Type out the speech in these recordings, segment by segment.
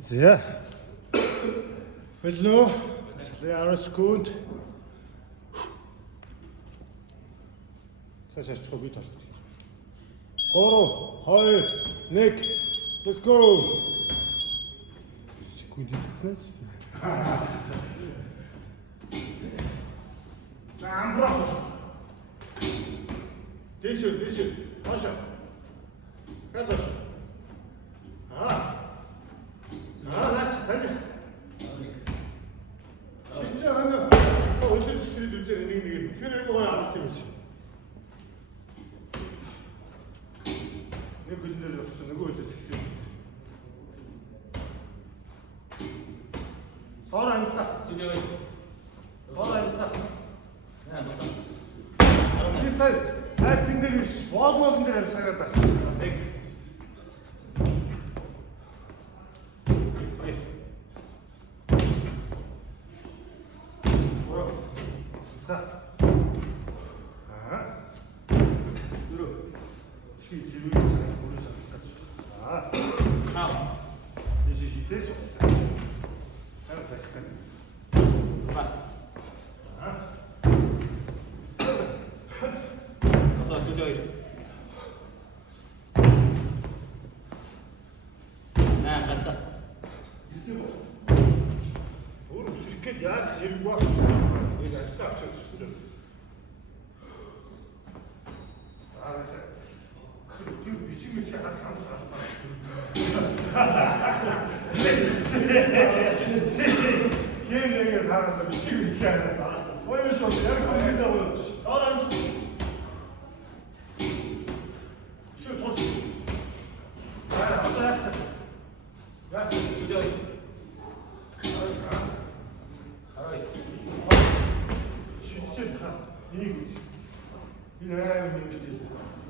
Sehr. Hallo. Alles gut. Ça cherche trop vite. Oro, hi, Nick, let's go. C'est quoi des fesses? Дээш. Хашаа. Гадаш. Наач сайн. Шинжээ хана. Өдөр стрит үзэр нэг. Тэр гоё авах юм чи. Нэг хүлнээр өгсөн нөгөө өдөөс ихсэн. Хоороо амсаа. Сүлээ. Хоороо амсаа. Наа басан. Тэр сая хайцэн дээр биш. Волмолн дээр амсаагаад байна. Нэг. Кемлэгэр хараад бичиг хараад. Хоёр шууд яг комбинаа болчих. Орон. Шүү сууч. Одоо яг. Яг сүлээ. Хараа. Шидчихэд хаа. Энийг үз. Энэ аим юм шүү дээ.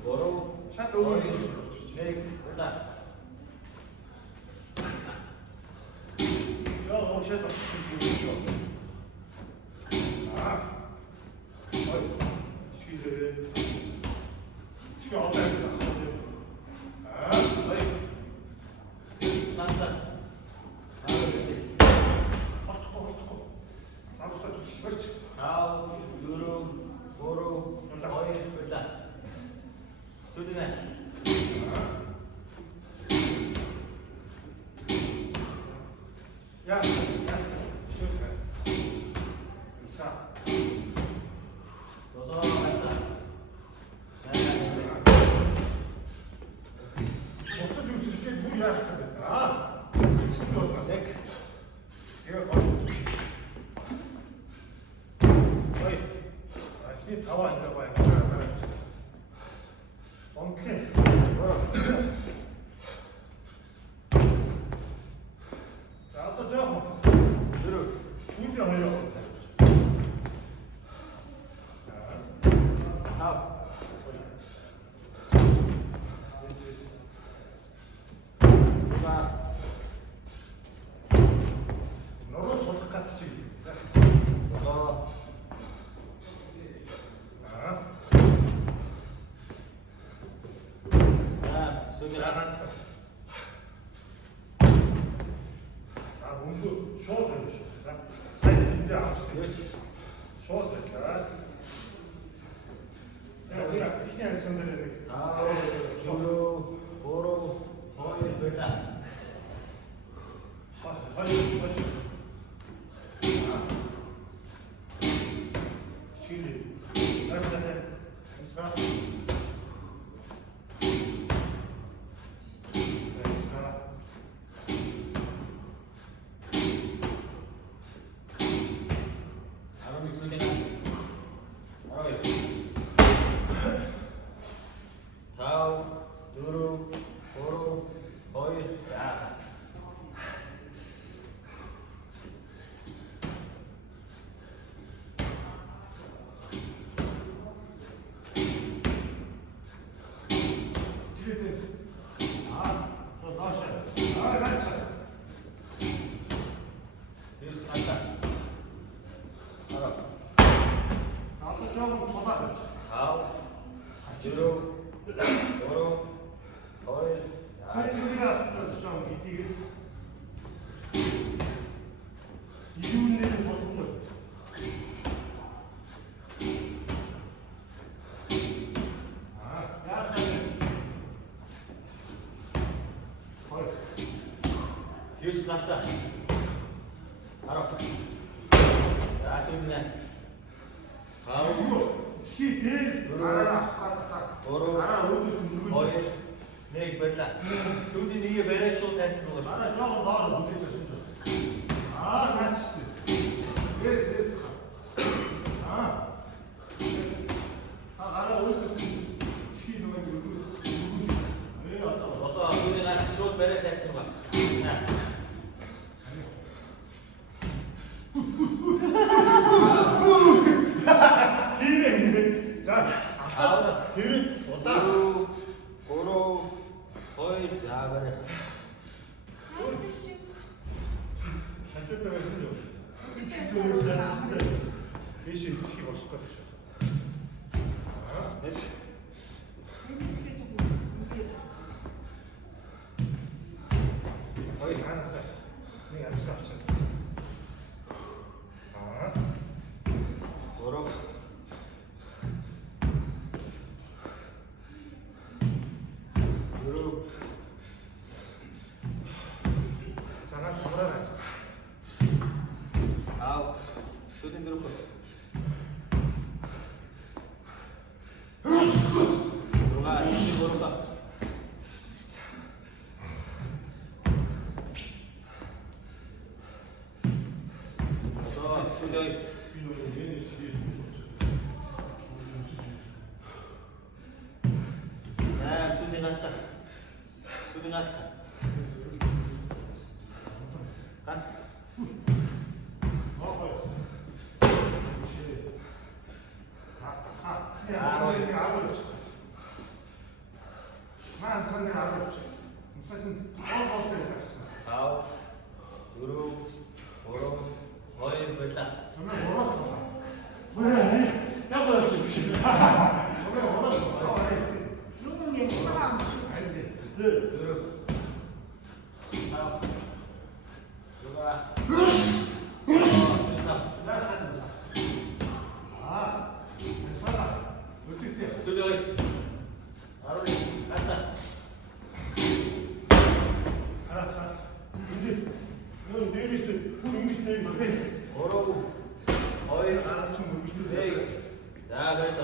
Бороо. Шат өөр юм шүү дээ. Нэг. Удаа. Вообще так ничего. Ой, скидывай. Что опять? Ой. Станция. Хатко. Самста шварч. Ау, юру, бору, ой, беда. Судина. Ja, schön. So. Besser. Что ты усилитель буя? Что? Weg. Hier komm. Ой. Возьми давай. Окей. 이윤내를 벗은 거. Yüz lança. Arap. Ya söyle. Kau. 키 대. Oro. 어디서 누구? Hayır. Nereye bekle? Suudi niye böyle çok ters bulur? 나는 저거 나도 못 했어. 나 진짜. 그래서. 알아 어디서 키 너무 누구? 왜 왔다? Oto Suudi nasıl çok böyle ters bulur? Ne? 기회. 자, Kau. 기회 왔다. Oro. Hayır. Ya böyle. 단축되면 힘들어. 미치도록 되는데 대신 미치기 벌써 같죠. Ne? 거의 다 하나서 그냥 알 수가 없죠. Oro. Yürü. 자나 잡으라. Kau. Suudi dulu. Suruh Suudi baru kah? Oto Suudi. 이놈의 얘는 시기에 Nah, Suudi lança. Suudi lança. Lança. 만 선을 알았지. 무슨 어때? Kau. Yürü. Oro. Hayır bekle. 정말 멀었어. 왜? 야구야 지금. 정말 멀었어. 누군게 사람 아닌데. Yürü. Kau. Sudah. Sudah. 나 사는 괜찮아. 어떻게 돼? Sudah. Baru ni. Lança. 알아. 근데 너 내일 있어. 용기시 내일 있어. Oro. Hayır. 나 지금 여기 있는데. Hey. Ya böyle.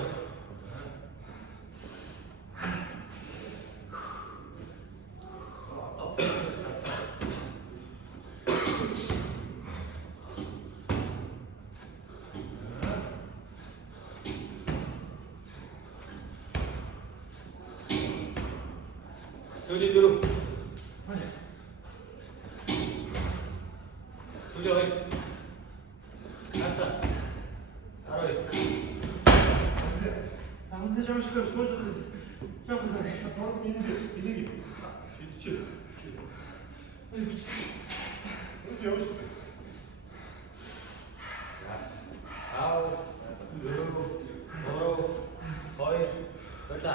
Suudi dulu. Suudi hayır. Lança. Baru. 아무튼 저런 식으로 소주 저분들. 바로 있는데 이게 있지. 여기 여기 있어. Kau. Yürü. Oro. Hayır. Bekle.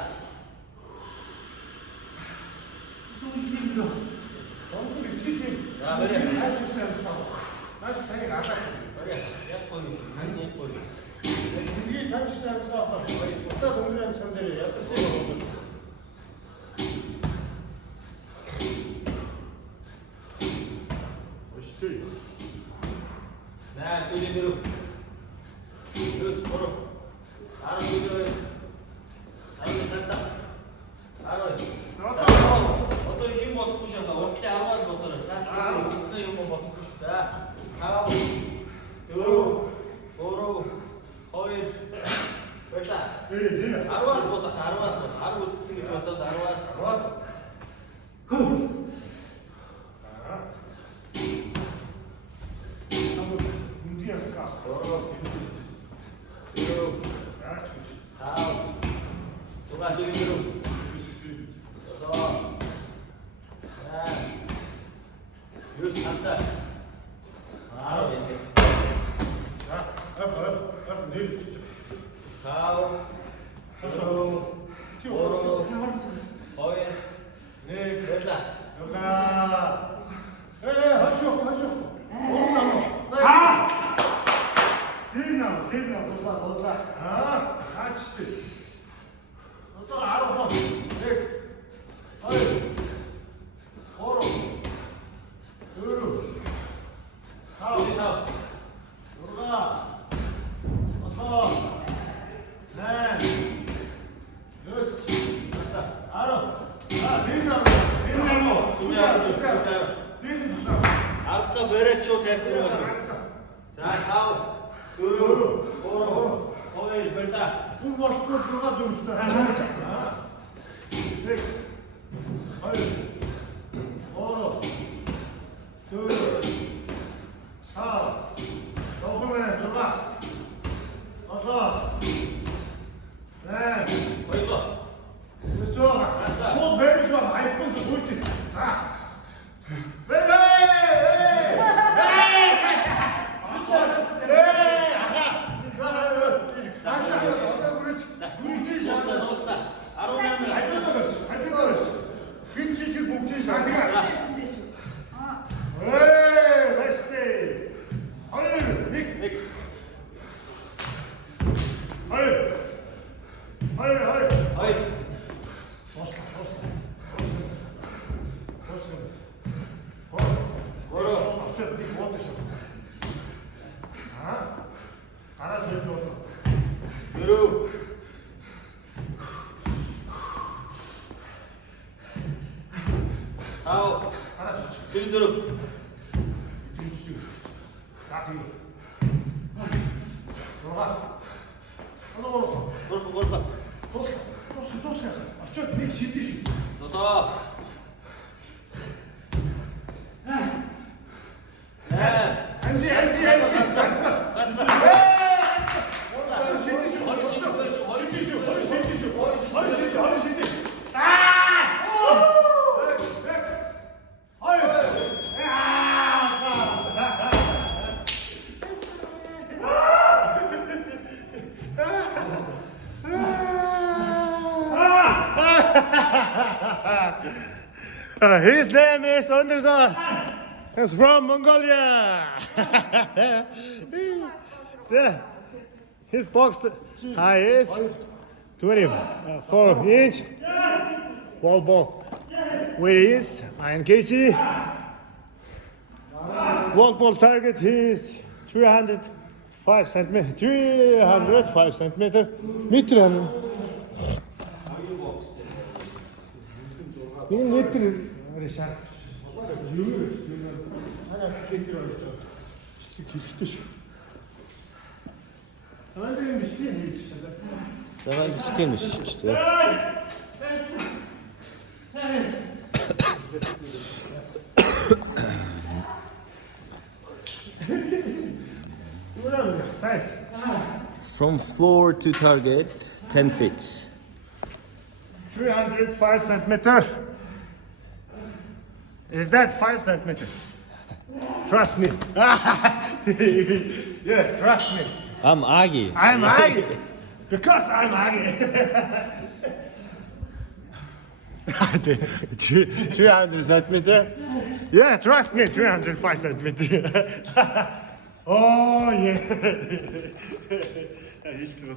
Ya böyle. 나 주세요. 나 스타일 알아. Böyle. Yap koyuyorsun. Sen niye koyuyorsun? 이게 단추시하면서 역사 동그라미 선제를 yapıcı. 멋있지. Ne? Suudi dulu. Terus Oro. Baru Suudi. Baru lança. Baru. Oto yum bot kuşan da. Orta arvaz botları. Sen şu kısa yum bot kuş. Sen. Kau. Yürü. Oro. Hayır. Bekle. 네. Arvaz bot. Arvaz bot. Arvaz kısa geçiyor. Arvaz. 좋아. 한번 움직여서 Oro. Yürü. 야, 좀 Kau. Coba Suudi dulu. Oto. Nah. Yus lança. Baru ya. 자, 알았어. 내일 있어. Kau. 됐어. Oro. Hayır. 네, Bekle. 여기다. 하쇼. 에이. 아! Дивна, бузла. Качты. Одоо 10. Нэг. 2. 3. 4. 5. Авто бэрэж шууд хайрцаг шүү. За 5 4 3 2 барьлаа. Бүр болохгүй 6 дөрөвтэй. Нэг. 2. 'His name is Underdog. He's from Mongolia. His box height is 24-inch wall ball. Weight is 9 kg. Wall ball target is 305 centimeter. 305 centimeter. Meter. Давай гिचтиймш ч тий. From floor to target 10 feet. 305 centimeter. Is that 5 centimeter? Trust me. Yeah, trust me. I'm Agi. I'm Agi. Because I'm Agi. 300 centimeter. Yeah, trust me, 305 centimeter. Oh, yeah.